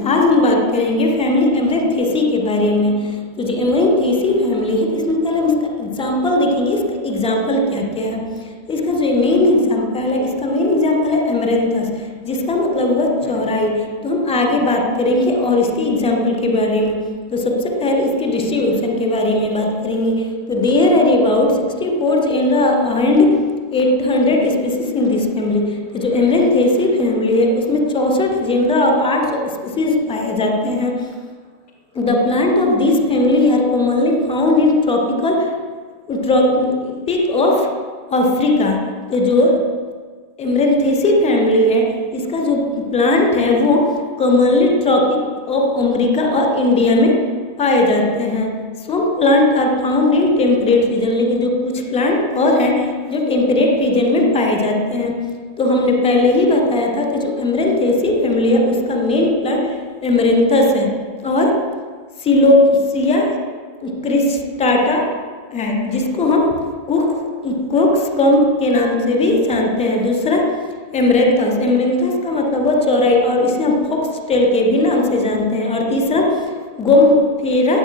आज हम बात करेंगे फैमिली एमरेंथेसी के बारे में। तो जो एमरेंथेसी फैमिली है इसमें पहले हम इसका एग्जाम्पल देखेंगे, इसका एग्जाम्पल क्या क्या है। इसका जो मेन एग्जाम्पल है, इसका मेन एग्जाम्पल है एमरेंथस, जिसका मतलब हुआ चौड़ाई। तो हम आगे बात करेंगे और इसके एग्जाम्पल के बारे में। तो सबसे पहले इसके डिस्ट्रीब्यूशन के बारे में बात करेंगे। तो there are about 60 ports and 800 species in this family. तो जो एमरेंथेसी फैमिली है उसमें 64 जेनरा और 800 स्पीसीज पाए जाते हैं। The plant of this family are commonly found in tropic of Africa. तो जो एमरेंथेसी फैमिली है इसका जो प्लांट है वो कॉमनली ट्रॉपिक ऑफ अफ्रीका और इंडिया में पाए जाते हैं। Some plant are found in temperate region, लेकिन जो कुछ प्लांट और हैं जो टेम्परेट रीजन में पाए जाते हैं। तो हमने पहले ही बताया था कि जो एमरेंथेसी फैमिली है उसका मेन प्लांट एमरेंथस है और सिलोसिया क्रिस्टाटा है, जिसको हम कोक्सकम के नाम से भी जानते हैं। दूसरा एमरेंथस, एमरेंथस का मतलब वो चौड़ाई और इसे हम फॉक्सटेल के भी नाम से जानते हैं। और तीसरा गोम्फेरा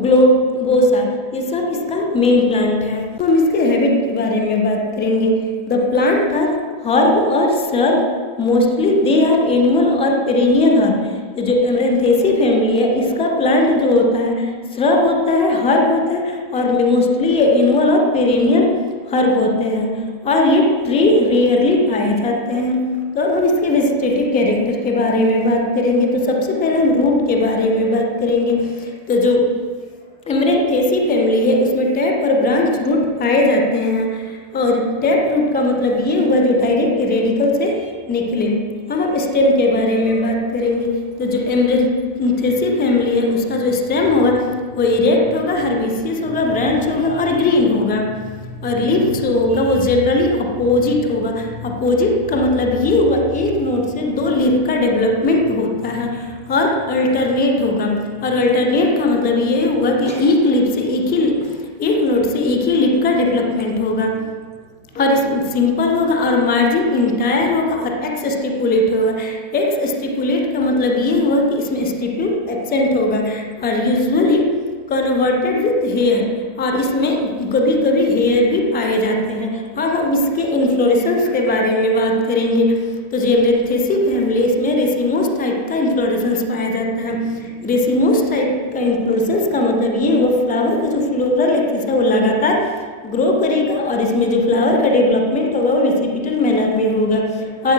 ग्लोबोसा, ये सब इसका मेन प्लांट है। तो हम इसके हैबिट के बारे में बात करेंगे। द प्लांट आर हर्ब और shrub, mostly they are annual और पेरेनियल हर्ब। तो जो एमरेंथेसी फैमिली है इसका प्लांट जो होता है श्रब होता है, हर्ब होता है और मोस्टली ये एनुअल और पेरेनियल हर्ब होते हैं और ये ट्री रेयरली पाए जाते हैं। तो अब हम इसके वेजिटेटिव कैरेक्टर के बारे में बात करेंगे। तो सबसे पहले हम रूट के बारे में बात करेंगे। तो जो एमरेंथेसी फैमिली है उसमें टैप और ब्रांच रूट पाए जाते हैं और टैप रूट का मतलब ये हुआ जो डायरेक्ट रेडिकल से निकले। अब हम स्टेम के बारे में बात करेंगे। तो जो एमरेंथेसी फैमिली है उसका जो स्टेम होगा वो इरेक्ट होगा, हर्बेसियस होगा, ब्रांच होगा और ग्रीन होगा। और लीफ जो होगा वो जनरली अपोजिट होगा। अपोजिट का मतलब ये होगा एक नोड से दो लीफ का डेवलपमेंट होता है और अल्टरनेट होगा। और अल्टरनेट का मतलब ये होगा कि एक लीफ से एक नोड से एक ही लीफ का डेवलपमेंट होगा और इसमें सिंपल होगा और मार्जिन इंटायर होगा और एक्स स्टिपुलेट होगा। एक्स स्टिपुलेट का मतलब ये हुआ कि इसमें स्टिप्यूल एब्सेंट होगा और यूजुअली कन्वर्टेड विथ हेयर, और इसमें कभी कभी हेयर भी पाए जाते हैं। अब हम इसके इन्फ्लोरेसेंस के बारे में बात करेंगे। तो जो एमरेंथेसी फैमिली इसमें रेसिमोस टाइप का इन्फ्लोरेसेंस पाया जाता है। रेसिमोस टाइप का इन्फ्लोरेसेंस का मतलब ये हुआ फ्लावर का जो फ्लोरल एक्सिस है वो लगातार ग्रो करेगा और इसमें जो फ्लावर का डेवलपमेंट होगा वो रेसिपिटल मैनर में होगा और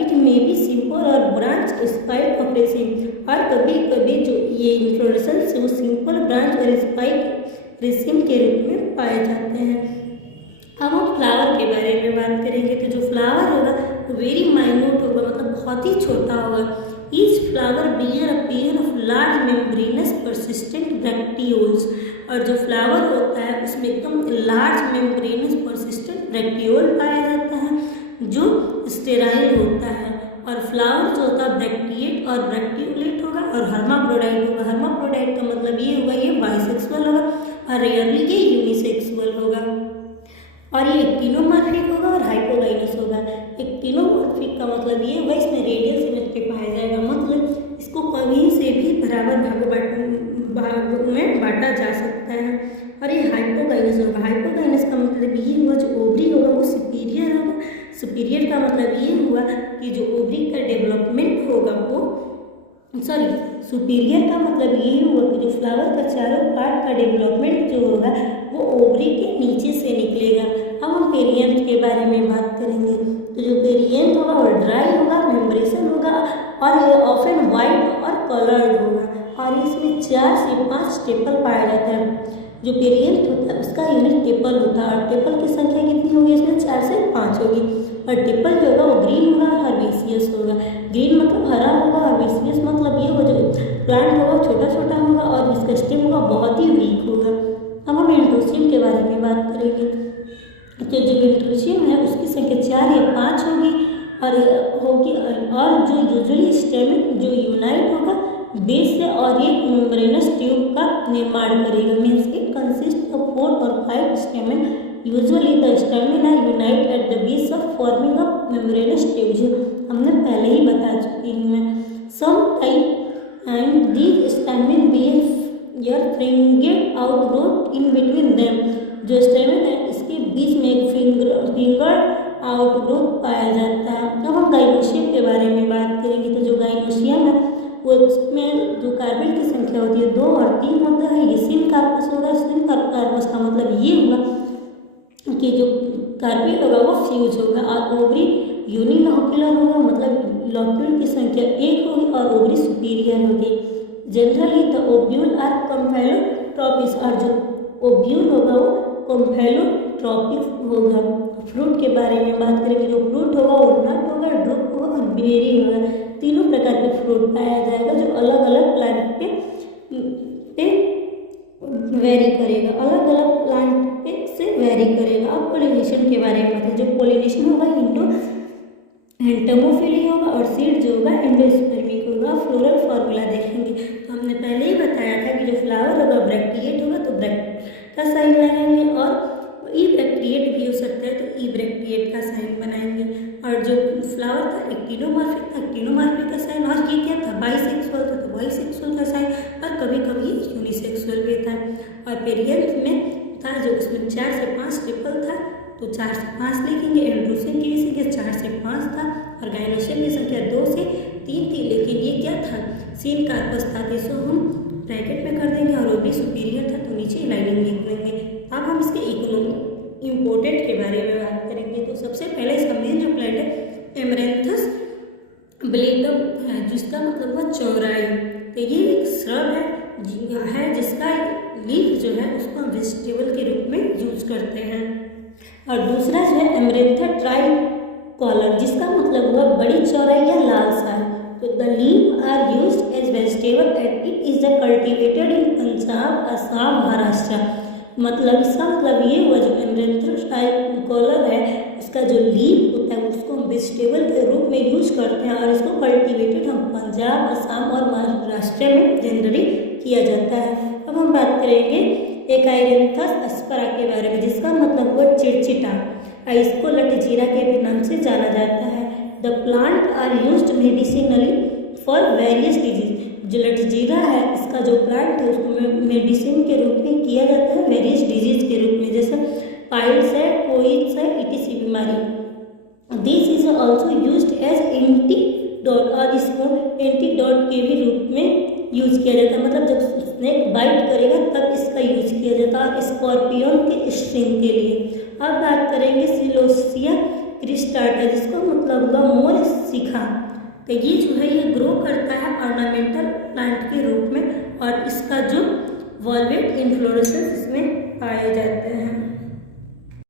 इट मे बी सिंपल और ब्रांच स्पाइक ऑफ रेसिम। और कभी कभी जो ये इन्फ्लोरेसेंस है वो सिंपल ब्रांच और स्पाइक रेसिम के रूप में पाए जाते हैं। अब हम फ्लावर के बारे में बात करेंगे। तो जो फ्लावर होगा वो वेरी माइन्यूट होगा, मतलब बहुत ही छोटा होगा। Each flower bear a pair of large membranous persistent bracteoles. और जो फ्लावर होता है उसमें एकदम लार्ज मेम्ब्रेनस परसिस्टेंट ब्रैक्टियोल पाया जाता है जो स्टेराइल होता है। और फ्लावर जो होता है ब्रैक्टिएट और ब्रैक्टियोलेट होगा और हर्माफ्रोडाइट होगा। हर्माफ्रोडाइट का मतलब ये होगा ये बाइसेक्सुअल होगा और रेयरली ये यूनिसेक्सुअल होगा। और ये एक्टिनोमॉर्फिक होगा और हाइपोगाइनस होगा। एक्टिनोमॉर्फिक का मतलब ये होगा इसमें रेडियल सिमेट्री पाया जाएगा, मतलब इसको कहीं से भी बराबर भागों में बांटा जा सकता है। और ये हाइपोगाइनस होगा। हाइपोगाइनस का मतलब ये हुआ जो ओवरी होगा वो सुपीरियर होगा। सुपीरियर का मतलब ये हुआ कि जो ओवरी का डेवलपमेंट होगा वो सुपीरियर का मतलब ये हुआ कि जो फ्लावर का चारों पार्ट का डेवलपमेंट जो होगा वो ओवरी के नीचे से निकलेगा। अब हम पेरियंथ के बारे में बात करेंगे। तो जो पेरियंथ होगा वो ड्राई होगा, मेम्ब्रेसन होगा और ये ऑफन वाइट और कलर्ड होगा और इसमें 4 से 5 स्टेपल पाया जाता है। जो पेरियंथ होता है उसका यूनिट टेपल होता है और टेपल की संख्या कितनी होगी इसमें 4 से 5 होगी। और टेपल जो होगा वो ग्रीन होगा और हर्बेसियस होगा। ग्रीन मतलब हरा होगा, हर्बेसियस मतलब ये होगा जो प्लांट होगा छोटा छोटा होगा और इसका स्टेम होगा बहुत ही वीक होगा। अब हम इंट्रोसियम के बारे में बात करेंगे। तो जो इंट्रोसियम है उसकी संख्या 4 या 5 होगी और जो यूजुअली स्टेम जो यूनाइट होगा बेस से और एक मेम्ब्रेनस ट्यूब का निर्माण करेगा। मीन्स इट कंसिस्ट ऑफ 4 और 5 स्टेमन। Usually the stamina unite at the base of forming of membranes tube, जो हमने पहले ही बता चुकी हूँ मैं। सम यर फ्रिंगेड आउटग्रोथ इन बिटवीन देम, जो स्टेमेन है इसके बीच में एक फिंगर आउटग्रोथ पाया जाता है। अब हम गाइनोशियम के बारे में बात करेंगे। तो जो गाइनोशियम है वो उसमें जो कार्पेल की संख्या होती है 2 और 3 होता है। ये सिन कार्पस होगा। सिन कार्पस का मतलब ये हुआ कि जो कार्पेल होगा वो फ्यूज होगा और ओवरी यूनिलॉक्यूलर होगा, मतलब लॉक्यूल की संख्या 1 होगी और ओवरी सुपीरियर होगी। जनरली द ओव्यूल आर कम्फैलोट्रॉपिस, और जो ओव्यूल होगा वो कम्फैलोट्रॉपिक होगा। फ्रूट के बारे में बात करेंगे। जो फ्रूट होगा वो नट होगा, ड्रूप होगा और बेरी होगा। तीनों प्रकार के फ्रूट पाया जाएगा जो अलग अलग प्लांट पे वेरी करेगा, अलग अलग प्लांट पे से वेरी करेगा। अब पोलिनेशन के बारे में बताएं। जो पोलिनेशन होगा एंटोमोफिली होगा और सीड जो होगा एंडोस्पर्मिक होगा। फ्लोरल फार्मूला देखेंगे तो हमने पहले ही बताया था कि जो फ्लावर होगा ब्रैक्टिएट होगा तो ब्रैक्ट का साइन लगाएंगे, और ई ब्रैक्टिएट भी हो सकता है तो ई ब्रैक्टिएट का साइन बनाएंगे। और जो फ्लावर था एक्टिनोमॉर्फिक था, एक्टिनोमॉर्फिक का साइन। और ये क्या था, बाइसेक्सुअल था तो बाइसेक्सुअल का साइन, और कभी कभी यूनिसेक्सुअल भी था। और पेरियंथ में था जो उसमें 4 से 5 ट्रिपल था तो 4 से 5 लिखेंगे। एंड्रोसियम की भी संख्या 4 से 5 था और गाइनोशियम की संख्या 2 से 3 थी। लेकिन ये क्या था, सिन कार्पस था तो इसको हम ब्रैकेट में कर देंगे, और ओवरी सुपीरियर था तो नीचे लाइनिंग लिख देंगे। अब हम इसके इकोनॉमिक इम्पोर्टेंट के बारे में बात करेंगे। तो सबसे पहले इसका मेन जो प्लांट है एमरेंथस ब्लेटम है, जिसका मतलब हुआ चौराई। तो ये एक श्रब है जिसका लीफ जो है उसको हम वेजिटेबल के रूप में यूज करते हैं। और दूसरा जो है एमरेंथा ट्राई कॉलर, जिसका मतलब हुआ बड़ी चौराई या लाल साग। तो the leaf are used as vegetable and it is the cultivated in Punjab, Assam, Maharashtra. मतलब इसका मतलब ये हुआ जो एमरेंथा ट्राई कॉलर है इसका जो लीफ होता है उसको हम वेजिटेबल के रूप में यूज करते हैं, और इसको कल्टिवेटेड हम पंजाब, असम और महाराष्ट्र में जनरली किया जाता है। अब हम बात करेंगे एकाइरेंथस एस्परा के बारे में, जिसका मतलब हुआ चिड़चिटा। इसको लटजीरा के भी नाम से जाना जाता है। The plant are used medicinally for various disease. जो लटजीरा है इसका जो प्लांट है उसको मेडिसिन के रूप में किया जाता है वेरियस डिजीज के रूप में, जैसे पाइल्स है, कोइल्स है, ETC बीमारी। This is also used as antidote, और इसको एंटीडोट के भी रूप में यूज किया जाता है। मतलब जब स्नेक बाइट करेगा तब इसका यूज किया जाता है स्कॉर्पियन के स्ट्रिंग के लिए। अब बात करेंगे सिलोसिया क्रिस्टाटा, जिसका मतलब होगा मोर शिखा। तो ये जो है ये ग्रो करता है ऑर्नामेंटल प्लांट के रूप में, और इसका जो वॉल्वेट इन्फ्लोरेसेंस इसमें पाए जाते हैं।